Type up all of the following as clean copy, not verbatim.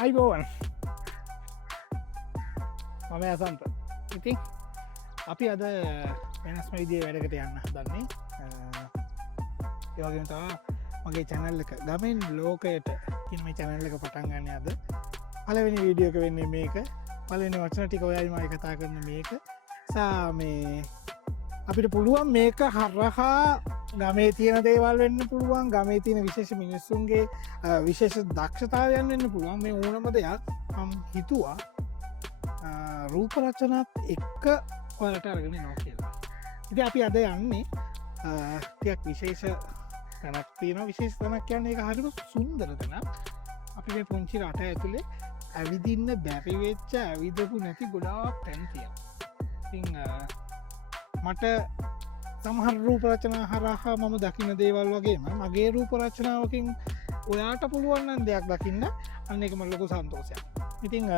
අයිබෝවන් මම ඇසන්ත ඉතින් අපි අද වෙනස්ම විදිිය වැඩකට යන්න දන්නේ ඒවගේ තා මගේ චැනල් එක ගමෙන් ලෝකයට ඉම චැනල් එක පටන් ගන්න අද පලවෙනි වීඩියෝක වෙන්නේ මේක පලනි වචන ටික ඔයයිමයි කතා කරන මේක සා මේ අපිට පුළුවන් මේක හරහා ගමේ තියෙන දේවල් වෙන්න පුළුවන් ගමේ තියෙන විශේෂ මිනිස්සුන්ගේ විශේෂ දක්ෂතාවයන් වෙන්න පුළුවන් මේ ඕනම දෙයක් හිතුවා රූපරචනත් එක්ක ඔලට අරගෙන නෝ කියලා ඉති අපි අද යන්නේ තියක් විශේෂ තැනක් තියෙන විශේෂ තැනක් කියන්නේ එක හරිම සුන්දර තැනක් අපි මේ පුංචි රට ඇතුළේ ඇවිදින්න බැරිවෙච්ච ඇවිදපු නැති ගොඩාක් තැන්තිය මට සමහර රූපරචනා හරහා මම දකින දේවල් වගේම මගේ රූපරචනාවකින් ඔයාට පුළුවන්න්න දෙයක් දකින්න අන්න එක මල්ලොකු සන්තෝසයක් ඉතිං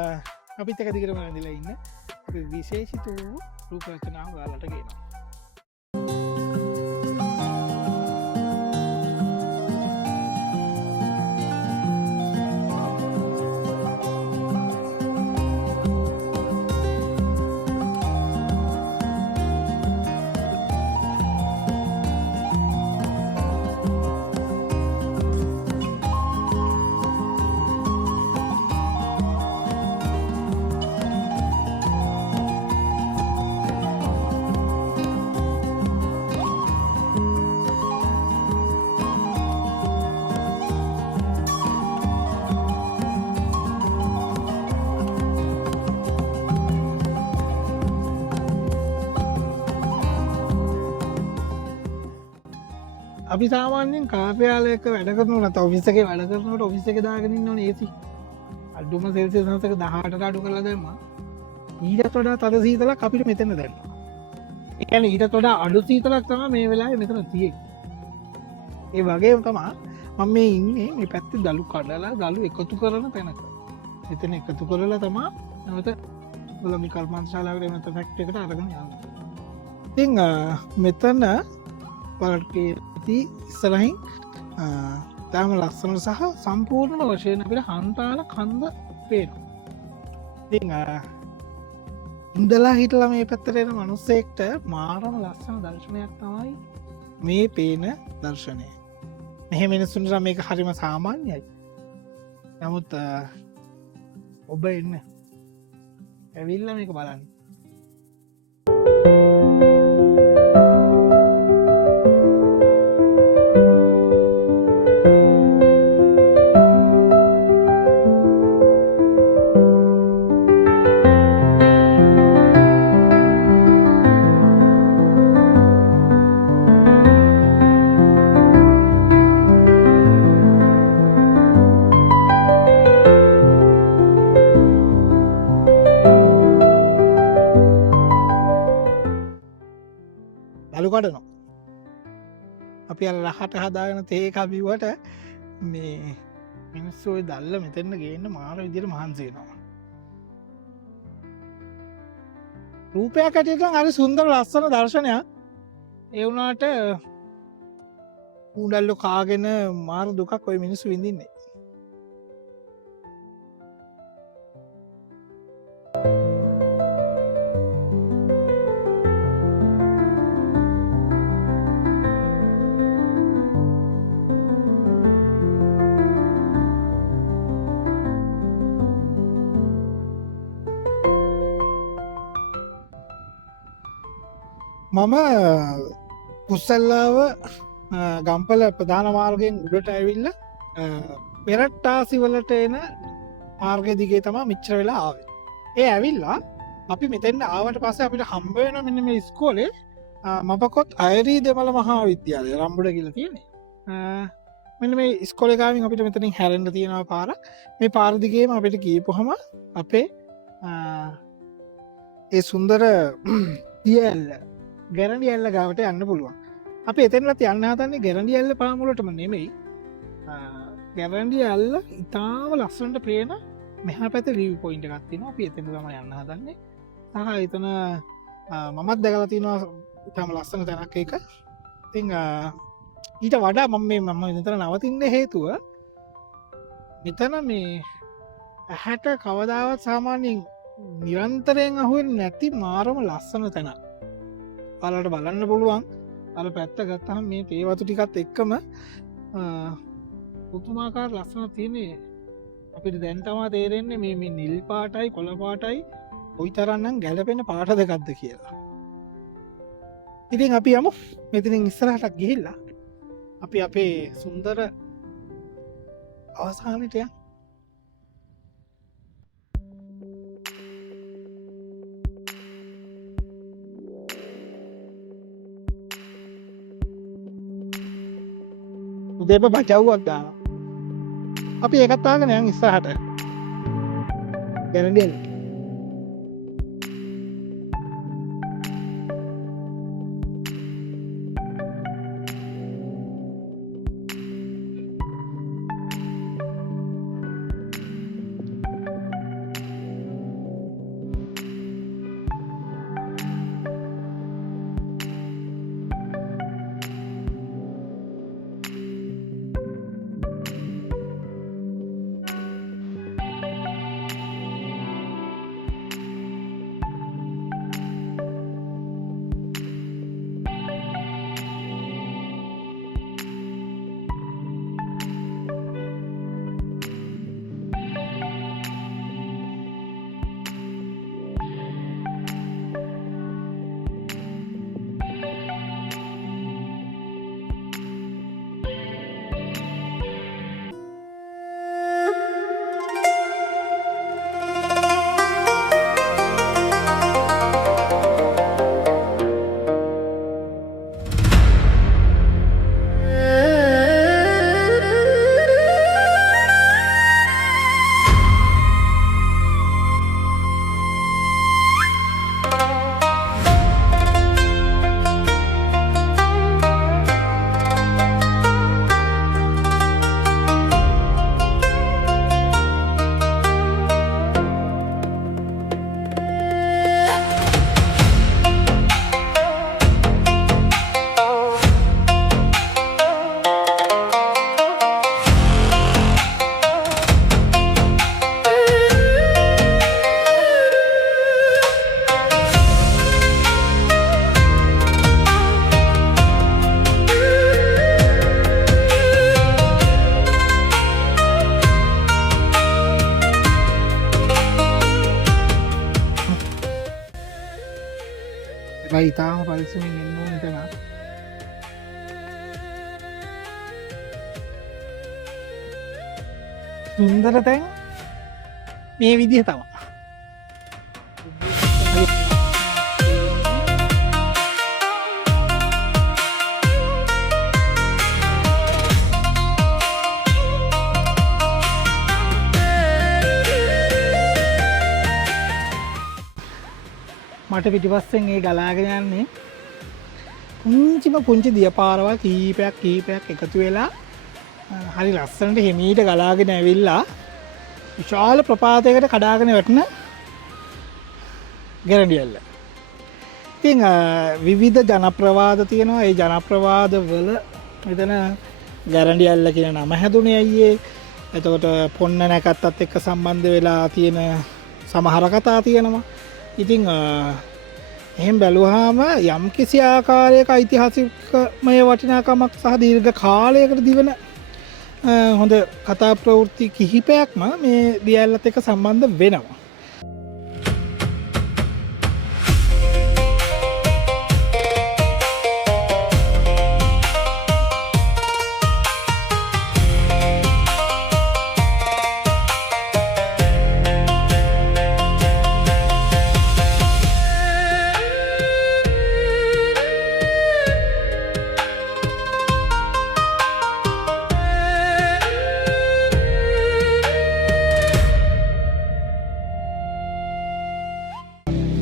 අපිත් එක දිගරම ඇඳලා ඉන්න විශේෂිත වූ රූපරචනාව ගාලට ගෙනවා අපි සාමාන්‍යෙන් කාපයාලයක වැඩකරනු නත ඔෆිසක වැඩ කරනට ඔෆිස එක දාගෙනන්න ඒසි අඩුම සෙල්සි සසක 18ට අඩු කරලා දැම්ම ඊට වඩා තද සීතලක් අපිට මෙතන දැන්න එකන ඊට තොඩා අඩු සීතලක් තම මේ වෙලා මෙතන තිය ඒ වගේ තමා මම මේ ඉන්නේ මේ පැත්ති දළු කඩලා දළු එකතු කරන තැනක එතන එකතු කරලා තමා නවත ගොලමි කල්පන්ශාලාවට එමත ෆැක්ට එකට අරගෙන යන්න ඉතිං මෙතන්න පටේ ඉස්සරහින් තෑම ලස්සන සහ සම්පූර්ණ වශයෙන් අපිට හන්තාල කන්ද පේන ඉන්දලා හිටල මේ පැත්තරෙන මනුස්සෙක්ට මාරම ලස්සන දර්ශනයක් තමයි මේ පේන දර්ශනය මෙහ මිනිස්සුන්ට මේක හරිම සාමාන්‍යයි නමුත් ඔබ එන්න ඇවිල්ල මේක බලන්න කටනවා අපි අල්ලහට හදාගෙන තේකබිවට මේ මිනිස්සෝයි දල්ල මෙතෙන්න ගේන්න මාර විදිර මහන්සේනවා රූපයක් කටට හරි සුන්දර ලස්සන දර්ශනයක් එවුනාට ඌඩල්ලු කාගෙන මාර දුකක් ඔය මිනිස්සු විඳින්නේ මම පුස්සල්ලාව ගම්පල ප්‍රධාන මාර්ගයෙන් උඩට ඇවිල්ල පෙරට්ටාසිවලට එන මාර්ගය දිගේ තමා මිච්‍ර වෙලා ආවේ ඒ ඇවිල්ලා අපි මෙතෙන්ට ආවට පස අපිට හම්බවෙන මෙන්න මේ ස්කෝලේ මපකොත් අයරී දෙමල මහා විද්‍යාලය රම්බුඩ කියල තියෙන්නේ මෙන්න මේ ස්කොලකාමින් අපිට මෙතනින් හැරෙන්ට තියෙනවා පාර මේ පාරදිගේම අපිට කීපොහම අපේ ඒ සුන්දර දියල්ල ගැරඩි ඇල්ල ගාවට යන්න පුළුවන් අප එතැනලත් යන්න හතන්නේ ගැරඩි ඇල්ල පාමුලටම නෙමෙයි ගැරන්ඩි ඇල්ල ඉතාම ලස්සන්ට පේන මෙහ පැත රීව් පොයින්ට ගත්තින අප එතෙන ම යන්න හදන්නේ සහ එතන මමත් දැකලතිනවා ඉතාම ලස්සන තැනක් එක ඉතිං ඊට වඩා මම මේ මම නිතර නවතින්න හේතුව මෙතන මේ ඇහැට කවදාවත් සාමාන්‍යයෙන් නිරන්තරයෙන් අහුවෙන් නැති මාරම ලස්සන තැන පලට බලන්න පුළුවන් අර පැත්ත ගත්තහම් මේ තේවතු ටිකත් එක්කම පුතුමාකාර ලස්සන තියනේ අපිට දැන්තමා තේරෙන්නේ මේ නිල් පාටයි කොළ පාටයි ඔයි තරන්නම් ගැලපෙන පාට දෙකක්ද කියලා. ඉතින් අපි යමු මෙතිනින් ඉස්සරහටක් ගිහිල්ලා අපි අපේ සුන්දර අවසානටය උදේප බචව්වක් දාන අපි ඒකත්තාගෙන යන් ඉස්සරහට ගැනඩියල් ඉතාම පරිස්සමින් එන්න ඕන තැන සුන්දර තැන් මේ විදිහ තමා මට පිටිපස්සෙන් ඒ ගලාගෙන යන්නේ පුංචි දියපාරවල් කීපයක් එකතු වෙලා හරි ලස්සනට හිමීට ගලාගෙන ඇවිල්ලා විශාල ප්‍රපාතයකට කඩාගෙන වැටෙන ගැරන්ඩියල්ල. ඉතින් විවිධ ජනප්‍රවාද තියෙනවා. ඒ ජනප්‍රවාද වල මෙතන ගැරන්ඩියල්ල කියන නම හැදුනේ අයියේ. එතකොට පොන්න නැකත්තත් එක්ක සම්බන්ධ වෙලා තියෙන සමහර කතා තියෙනවා. ඉතින් එහෙම බැලුවාම යම් කිසි ආකාරයක ඓතිහාසිකමය වටිනාකමක් සහ දීර්ඝ කාලයකට දිවෙන හොඳ කතා ප්‍රවෘත්ති කිහිපයක්ම මේ දියැලත් එක්ක සම්බන්ධ වෙනවා.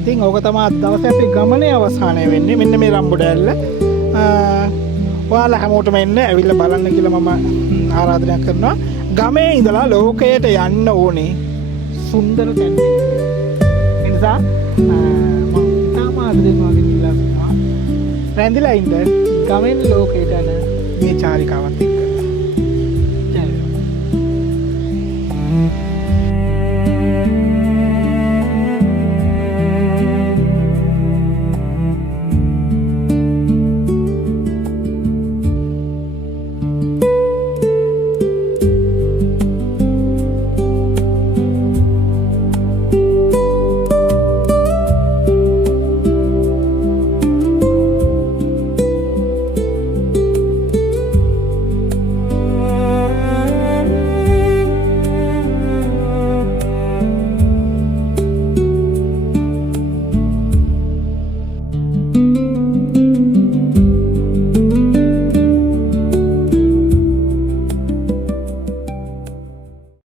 ඉතින් ඕක තමයි අද දවසේ අපේ ගමනේ අවසානය වෙන්නේ. මෙන්න මේ රම්බුඩැල්ල. ඔයාලා හැමෝටම එන්න ඇවිල්ලා බලන්න කියලා මම ආරාධනා කරනවා. ගමේ ඉඳලා ලෝකයට යන්න ඕනේ සුන්දර තැන්. ඒ නිසා මම තාම ආදරෙන් වගේ ඉල්ලා සිටිනවා. රැඳිලා ඉන්න ගමෙන් ලෝකයට යන මේ චාරිකාවත් එක්ක